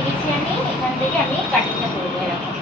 পেয়ে গেছি আমি। এখান থেকে আমি কাটিংটা করবো এরকম।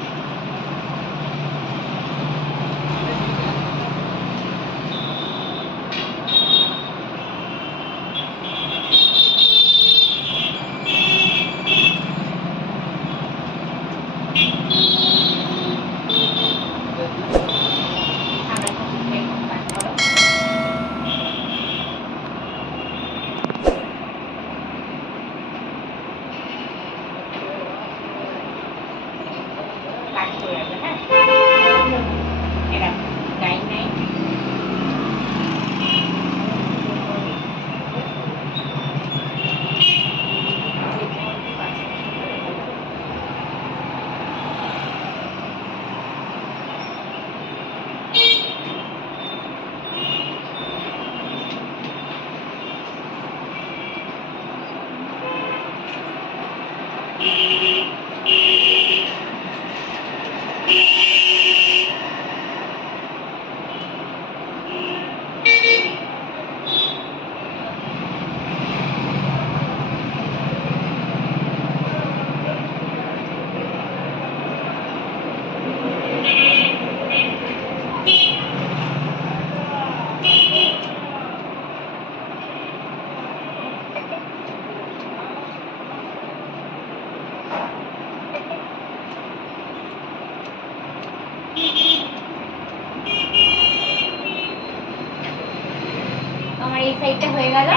আমার এই সাইডটা হয়ে গেল,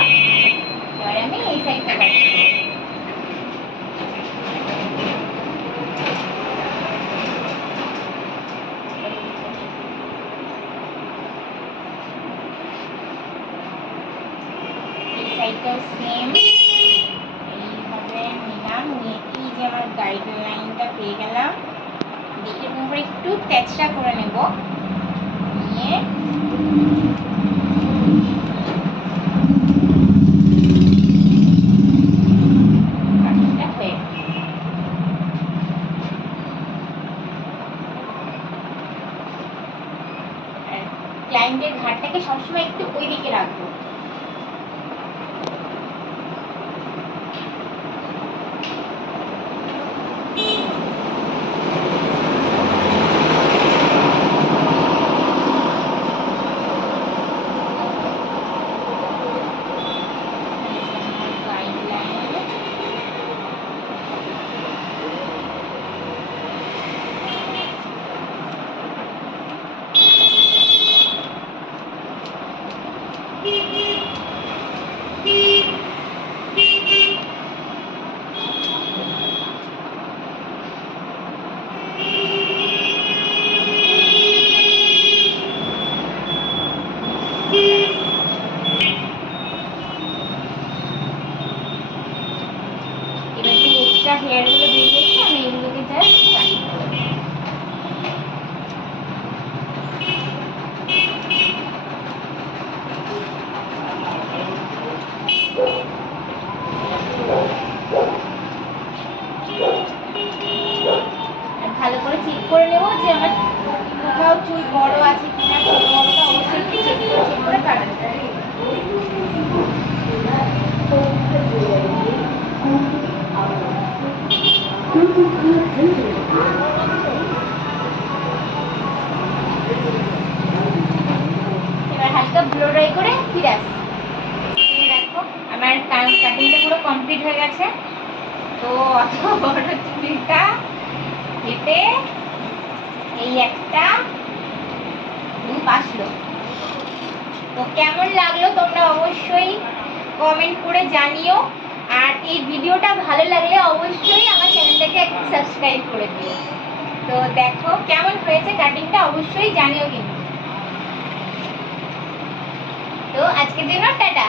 এবার আমি এই সাইডটা কাটবো। এই সাইডটাও সেম এইভাবে নিলাম, নিয়ে এই যে আমার গাইডলাইনটা পেয়ে গেলাম, এরকম করে একটু তেচরা করে নেব, নিয়ে ক্লায়েন্টের ঘাটটাকে সবসময় একটু ওই দিকে রাখবো। হেয়ারগুলো বেরিয়েছে, আমি এগুলোকে জাস্ট কাটিং করব। ভালো করে চেক করে নেব যে আমার কোথাও চুল বড় আছে কিনা, ছোট বড়টা অবশ্যই চেক করে কাটতে হবে। এবার হালকা ব্লো ড্রাই করে ফিরে আসছি। দেখো আমার কাটিংটা পুরো কমপ্লিট হয়ে গেছে। তো অত বড় চুলটা কেটে এই একটা লুক আসলো। তো কেমন লাগলো তোমরা অবশ্যই কমেন্ট করে জানিও, আর এই ভিডিওটা ভালো লাগলে অবশ্যই আমার চ্যানেলটাকে একটু সাবস্ক্রাইব করে দিও। তো দেখো কেমন হয়েছে কাটিংটা অবশ্যই জানিও কিন্তু। তো আজকের জন্য টাটা।